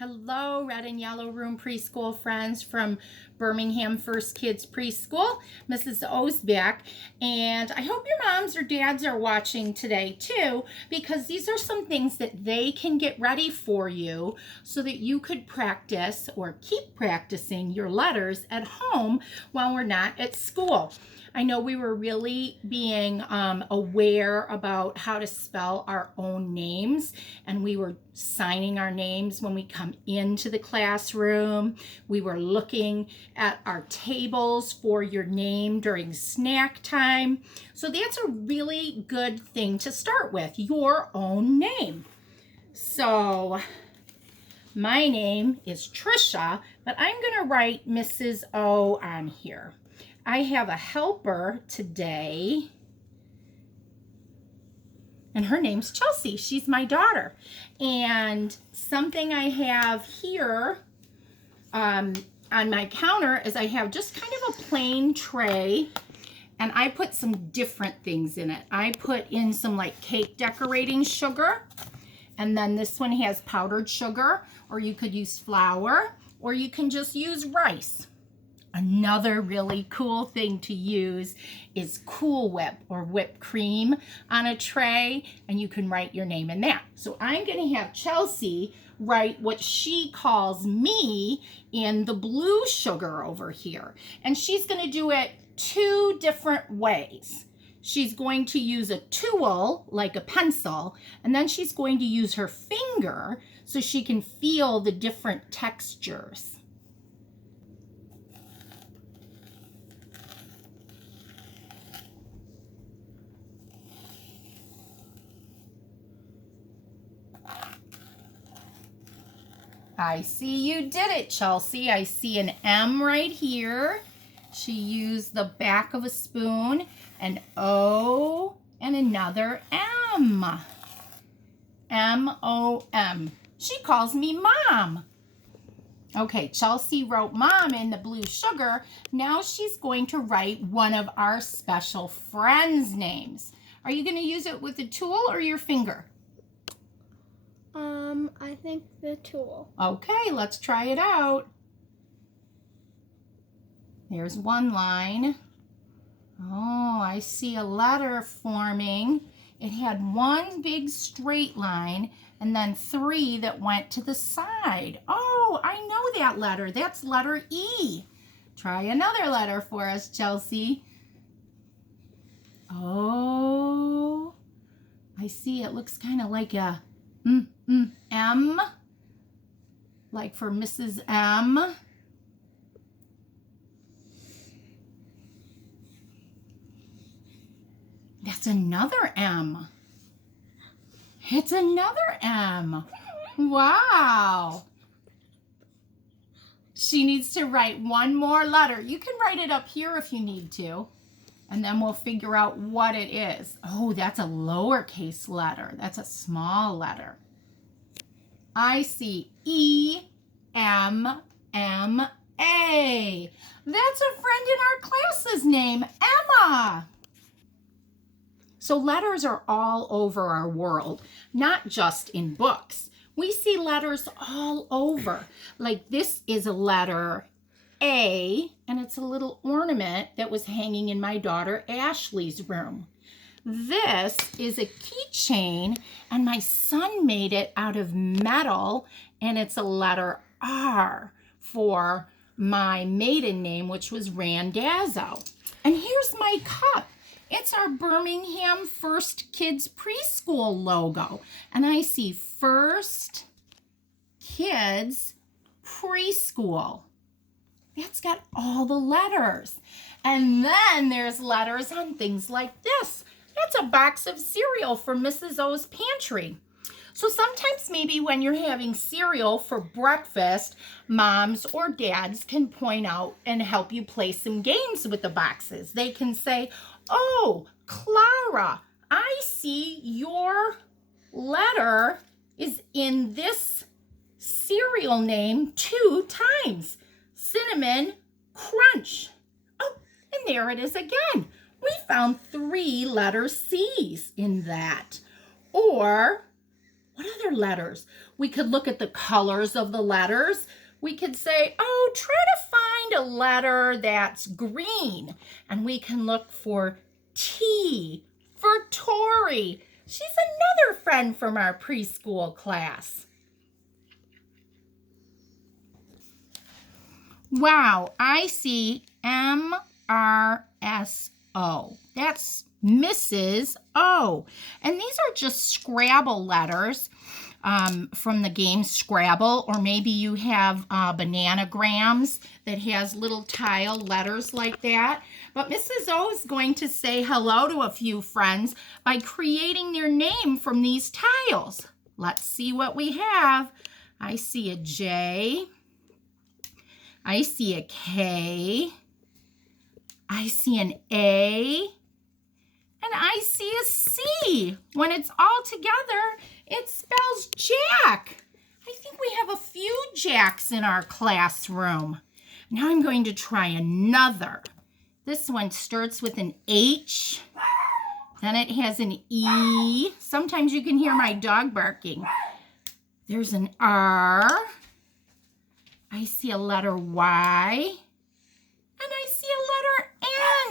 Hello, Red and Yellow Room preschool friends from Birmingham First Kids Preschool. Mrs. Osbeck, and I hope your moms or dads are watching today too, because these are some things that they can get ready for you so that you could practice or keep practicing your letters at home while we're not at school. I know we were really being aware about how to spell our own names, and we were signing our names when we come into the classroom. We were looking at our tables for your name during snack time. So that's a really good thing to start with, your own name. So my name is Trisha, but I'm going to write Mrs. O on here. I have a helper today, and her name's Chelsea. She's my daughter. And something I have here on my counter is I have just kind of a plain tray, and I put some different things in it. I put in some like cake decorating sugar, and then this one has powdered sugar, or you could use flour, or you can just use rice. Another really cool thing to use is Cool Whip or whipped cream on a tray, and you can write your name in that. So I'm going to have Chelsea write what she calls me in the blue sugar over here. And she's going to do it two different ways. She's going to use a tool like a pencil, and then she's going to use her finger so she can feel the different textures. I see you did it, Chelsea. I see an M right here. She used the back of a spoon, an O, and another M. M-O-M. She calls me Mom. Okay, Chelsea wrote Mom in the blue sugar. Now she's going to write one of our special friends' names. Are you going to use it with a tool or your finger? I think the tool. Okay, let's try it out. There's one line. Oh, I see a letter forming. It had one big straight line and then three that went to the side. Oh, I know that letter. That's letter E. Try another letter for us, Chelsea. Oh, I see it looks kind of like a M, like for Mrs. M. That's another M. It's another M. Wow. She needs to write one more letter. You can write it up here if you need to, and then we'll figure out what it is. Oh, that's a lowercase letter. That's a small letter. I see E-M-M-A. That's a friend in our class's name, Emma. So letters are all over our world, not just in books. We see letters all over. Like this is a letter A, and it's a little ornament that was hanging in my daughter Ashley's room. This is a keychain, and my son made it out of metal, and it's a letter R for my maiden name, which was Randazzo. And here's my cup. It's our Birmingham First Kids Preschool logo, and I see First Kids Preschool. That's got all the letters. And then there's letters on things like this. That's a box of cereal from Mrs. O's pantry. So sometimes maybe when you're having cereal for breakfast, moms or dads can point out and help you play some games with the boxes. They can say, oh, Clara, I see your letter is in this cereal name 2 times. Cinnamon Crunch. Oh, and there it is again. We found 3 letter C's in that. Or What other letters? We could look at the colors of the letters. We could say, oh, try to find a letter that's green. And we can look for T for Tori. She's another friend from our preschool class. Wow, I see M-R-S-O. That's Mrs. O. And these are just Scrabble letters from the game Scrabble, or maybe you have Bananagrams that has little tile letters like that. But Mrs. O is going to say hello to a few friends by creating their name from these tiles. Let's see what we have. I see a J. I see a K. I see an A. And I see a C. When it's all together, it spells Jack. I think we have a few Jacks in our classroom. Now I'm going to try another. This one starts with an H. Then it has an E. Sometimes you can hear my dog barking. There's an R. I see a letter Y. And I see a letter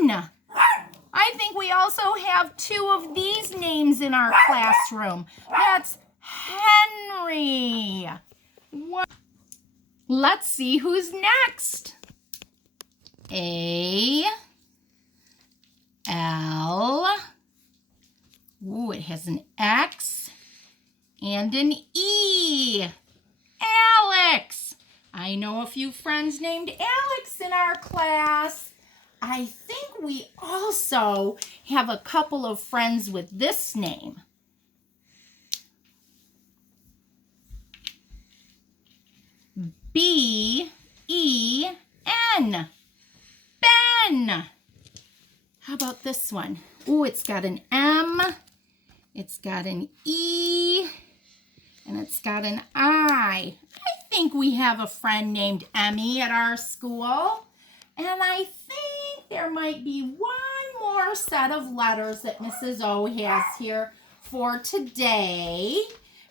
N. I think we also have two of these names in our classroom. That's Henry. Let's see who's next. A, L. Ooh, it has an X and an E. Alex. I know a few friends named Alex in our class. I think we also have a couple of friends with this name. B-E-N. Ben. How about this one? Ooh, it's got an M. It's got an E. And it's got an I. I think we have a friend named Emmy at our school. And I think there might be one more set of letters that Mrs. O has here for today.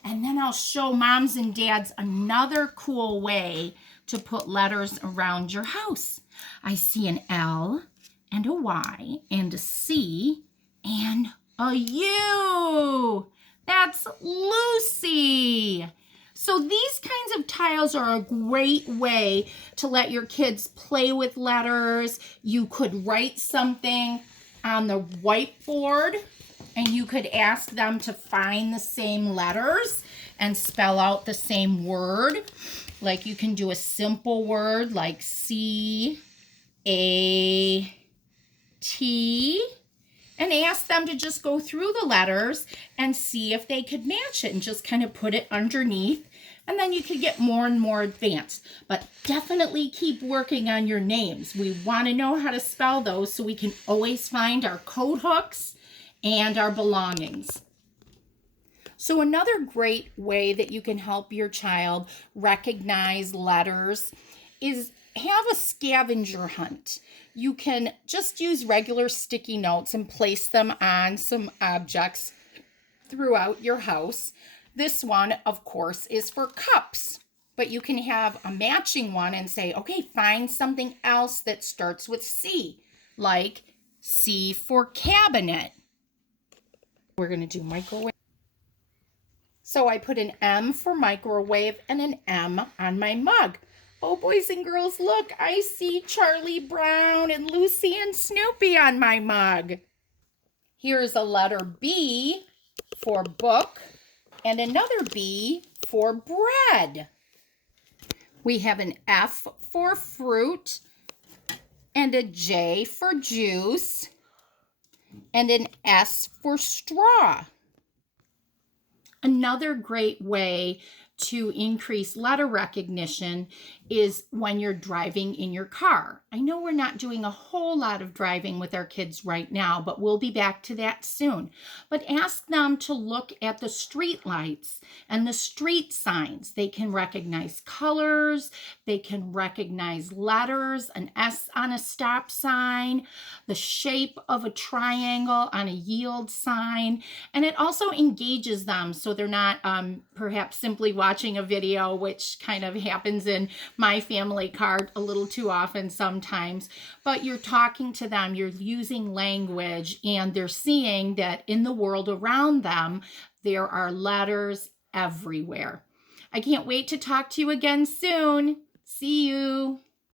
And then I'll show moms and dads another cool way to put letters around your house. I see an L and a Y and a C and a U. That's Lucy. So these kinds of tiles are a great way to let your kids play with letters. You could write something on the whiteboard and you could ask them to find the same letters and spell out the same word. Like you can do a simple word like C-A-T and ask them to just go through the letters and see if they could match it and just kind of put it underneath. And then you could get more and more advanced. But definitely keep working on your names. We want to know how to spell those so we can always find our code hooks and our belongings. So another great way that you can help your child recognize letters is have a scavenger hunt. You can just use regular sticky notes and place them on some objects throughout your house. This one, of course, is for cups, but you can have a matching one and say, okay, find something else that starts with C, like C for cabinet. We're going to do microwave. So I put an M for microwave and an M on my mug. Oh, boys and girls, look, I see Charlie Brown and Lucy and Snoopy on my mug. Here's a letter B for book and another B for bread. We have an F for fruit and a J for juice and an S for straw. Another great way to increase letter recognition is when you're driving in your car. I know we're not doing a whole lot of driving with our kids right now, but we'll be back to that soon. But ask them to look at the street lights and the street signs. They can recognize colors, they can recognize letters, an S on a stop sign, the shape of a triangle on a yield sign, and it also engages them so they're not perhaps simply watching a video, which kind of happens in my family car a little too often sometimes, but you're talking to them, you're using language, and they're seeing that in the world around them, there are letters everywhere. I can't wait to talk to you again soon. See you.